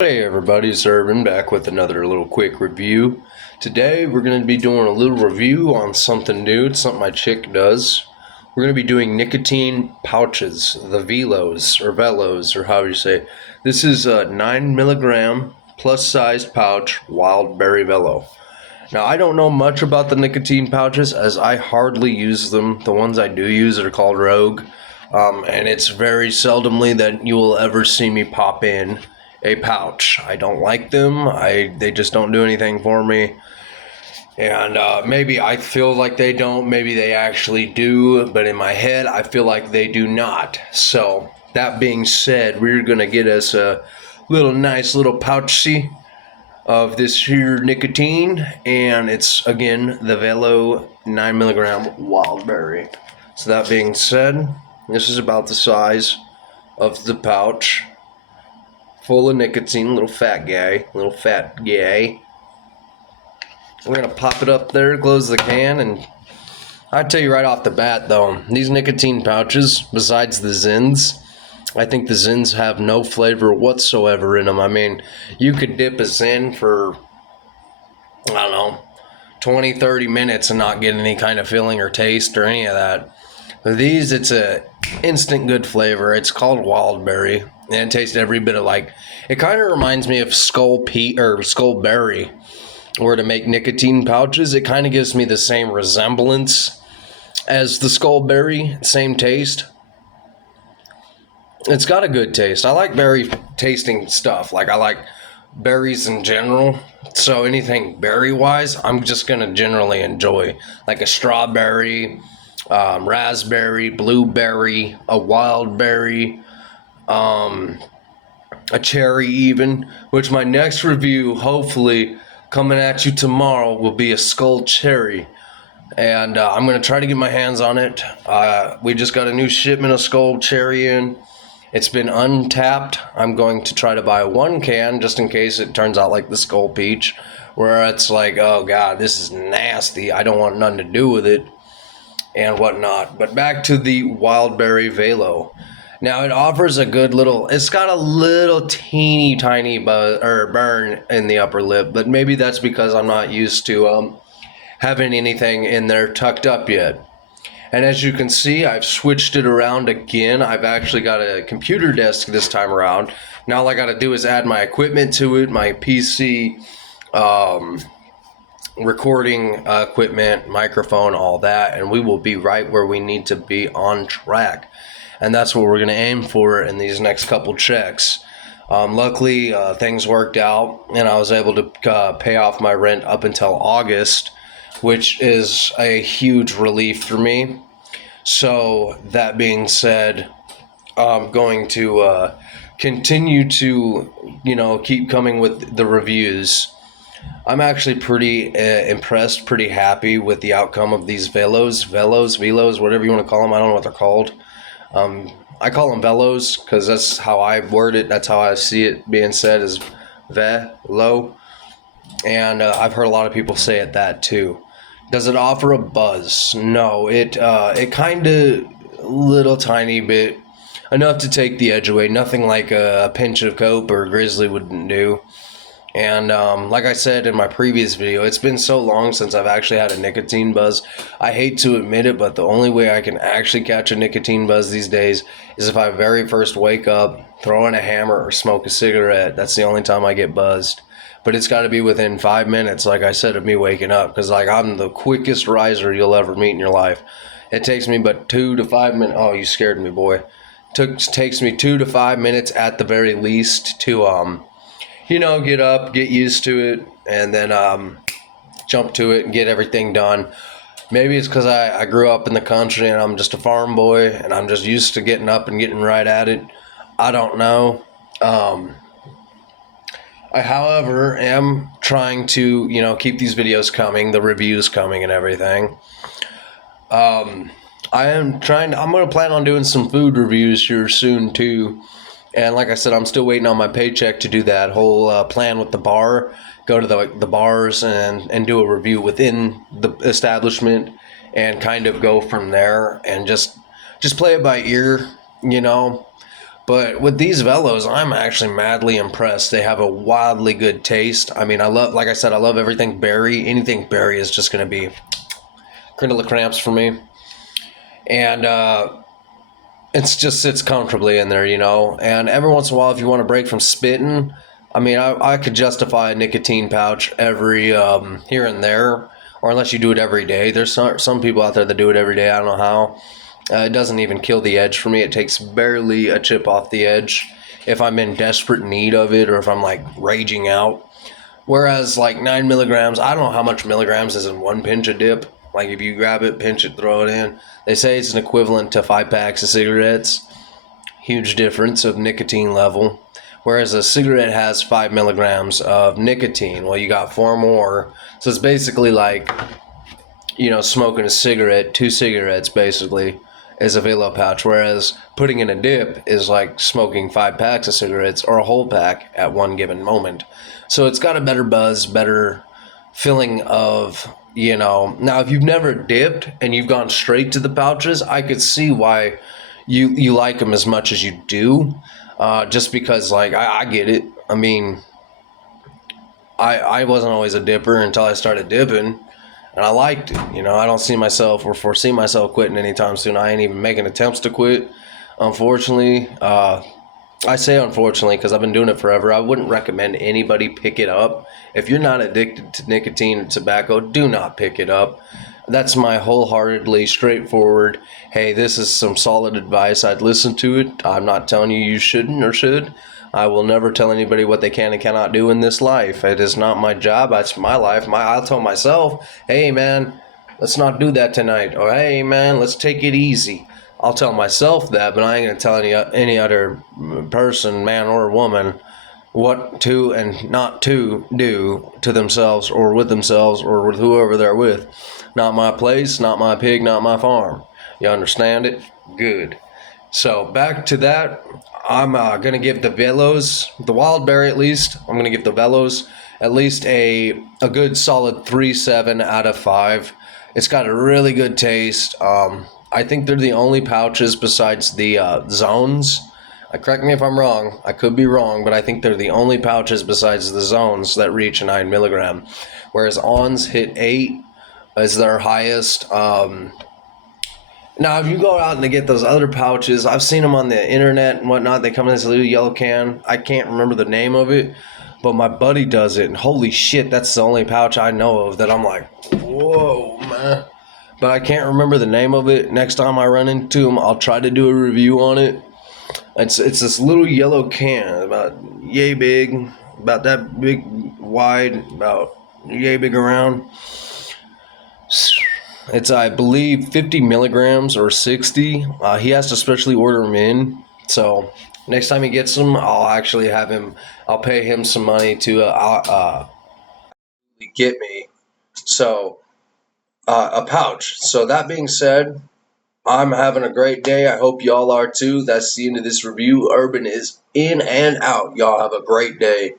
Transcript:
Hey everybody, it's Urban back with another little quick review. Today we're going to be doing a little review on something new. It's something my chick does. We're going to be doing nicotine pouches, the Velos, or however you say. This is a 9 milligram plus sized pouch wild berry Velo. Now I don't know much about the nicotine pouches as I hardly use them. The ones I do use are called Rogue. And it's very seldomly that you will ever see me pop in a pouch. I don't like them. They just don't do anything for me. And maybe I feel like they don't. Maybe they actually do. But in my head, I feel like they do not. So that being said, we're gonna get us a nice little pouchy of this here nicotine, and it's again the Velo 9 milligram wild berry. So that being said, this is about the size of the pouch, full of nicotine, little fat guy. We're gonna pop it up there, close the can, and I tell you right off the bat though, these nicotine pouches, besides the Zins, I think the Zins have no flavor whatsoever in them. I mean, you could dip a Zin for, I don't know, 20, 30 minutes and not get any kind of feeling or taste or any of that. These, it's a instant good flavor. It's called wild berry, and it tastes every bit of like. It kind of reminds me of skull berry, or to make nicotine pouches. It kind of gives me the same resemblance as the skull berry, same taste. It's got a good taste. I like berry tasting stuff. Like I like berries in general. So anything berry wise, I'm just gonna generally enjoy, like a strawberry, raspberry, blueberry, a wild berry, a cherry even, which my next review, hopefully coming at you tomorrow, will be a skull cherry. And I'm going to try to get my hands on it. We just got a new shipment of skull cherry in. It's been untapped. I'm going to try to buy one can just in case it turns out like the skull peach, where it's like, oh god, this is nasty. I don't want nothing to do with it and whatnot. But back to the wild berry Velo. Now it offers a good little. It's got a little teeny tiny burn in the upper lip, but maybe that's because I'm not used to having anything in there tucked up yet. And as you can see, I've switched it around again. I've actually got a computer desk this time around. Now all I got to do is add my equipment to it, my PC, recording equipment, microphone, all that, and we will be right where we need to be on track. And that's what we're going to aim for in these next couple checks. Luckily, things worked out, and I was able to pay off my rent up until August, which is a huge relief for me. So that being said, I'm going to continue to, keep coming with the reviews. I'm actually pretty impressed, pretty happy with the outcome of these Velos, whatever you want to call them. I don't know what they're called. I call them Velos because that's how I word it. That's how I see it being said, is Velo. And I've heard a lot of people say it that too. Does it offer a buzz? No, it kind of little tiny bit, enough to take the edge away. Nothing like a pinch of coke or Grizzly wouldn't do. And like I said in my previous video, it's been so long since I've actually had a nicotine buzz. I hate to admit it, but the only way I can actually catch a nicotine buzz these days is if I very first wake up, throw in a hammer, or smoke a cigarette. That's the only time I get buzzed. But it's got to be within 5 minutes, like I said, of me waking up, because like I'm the quickest riser you'll ever meet in your life. It takes me but 2 to 5 minutes. Oh, you scared me, boy. Takes me 2 to 5 minutes at the very least to get up, get used to it, and then jump to it and get everything done. Maybe it's because I grew up in the country and I'm just a farm boy and I'm just used to getting up and getting right at it. I don't know. I, however, am trying to, keep these videos coming, the reviews coming and everything. I'm going to plan on doing some food reviews here soon too. And like I said, I'm still waiting on my paycheck to do that whole plan with the bar. Go to the bars and do a review within the establishment and kind of go from there and just play it by ear, But with these Velos, I'm actually madly impressed. They have a wildly good taste. I mean, I love, like I said, I love everything berry. Anything berry is just going to be crinola cramps for me. And it just sits comfortably in there, you know. And every once in a while, if you want to break from spitting, I mean, I could justify a nicotine pouch every here and there, or unless you do it every day. There's some people out there that do it every day. I don't know how. It doesn't even kill the edge for me. It takes barely a chip off the edge if I'm in desperate need of it, or if I'm like raging out. Whereas like 9 milligrams, I don't know how much milligrams is in one pinch of dip. Like if you grab it, pinch it, throw it in. They say it's an equivalent to 5 packs of cigarettes. Huge difference of nicotine level. Whereas a cigarette has 5 milligrams of nicotine. Well, you got 4 more. So it's basically like, you know, smoking a cigarette, 2 cigarettes basically, is a Velo pouch. Whereas putting in a dip is like smoking 5 packs of cigarettes or a whole pack at one given moment. So it's got a better buzz, better feeling of, you know. Now, if you've never dipped and you've gone straight to the pouches, I could see why you like them as much as you do. Just because, like, I get it. I mean, I wasn't always a dipper until I started dipping, and I liked it. You know, I don't see myself or foresee myself quitting anytime soon. I ain't even making attempts to quit, unfortunately. I say unfortunately because I've been doing it forever. I wouldn't recommend anybody pick it up. If you're not addicted to nicotine or tobacco, do not pick it up. That's my wholeheartedly straightforward, hey, this is some solid advice. I'd listen to it. I'm not telling you you shouldn't or should. I will never tell anybody what they can and cannot do in this life. It is not my job. That's my life. I'll tell myself, hey, man, let's not do that tonight. Or, hey, man, let's take it easy. I'll tell myself that, but I ain't going to tell any other person, man or woman, what to and not to do to themselves or with whoever they're with. Not my place, not my pig, not my farm. You understand it? Good. So back to that. I'm going to give the Velos, the wild berry at least, I'm going to give the Velos at least a good solid 3.7 out of 5. It's got a really good taste. I think they're the only pouches besides the zones. Correct me if I'm wrong. I could be wrong, but I think they're the only pouches besides the zones that reach a 9 milligram. Whereas ons hit 8 as their highest. Now, if you go out and get those other pouches, I've seen them on the internet and whatnot. They come in this little yellow can. I can't remember the name of it, but my buddy does it. And holy shit, that's the only pouch I know of that I'm like, whoa, man. But I can't remember the name of it. Next time I run into them, I'll try to do a review on it. It's this little yellow can, about yay big, about that big wide, about yay big around. It's, I believe, 50 milligrams or 60. He has to specially order them in. So next time he gets them, I'll actually have him, I'll pay him some money to get me. So, a pouch. So that being said, I'm having a great day. I hope y'all are too. That's the end of this review. Urban is in and out. Y'all have a great day.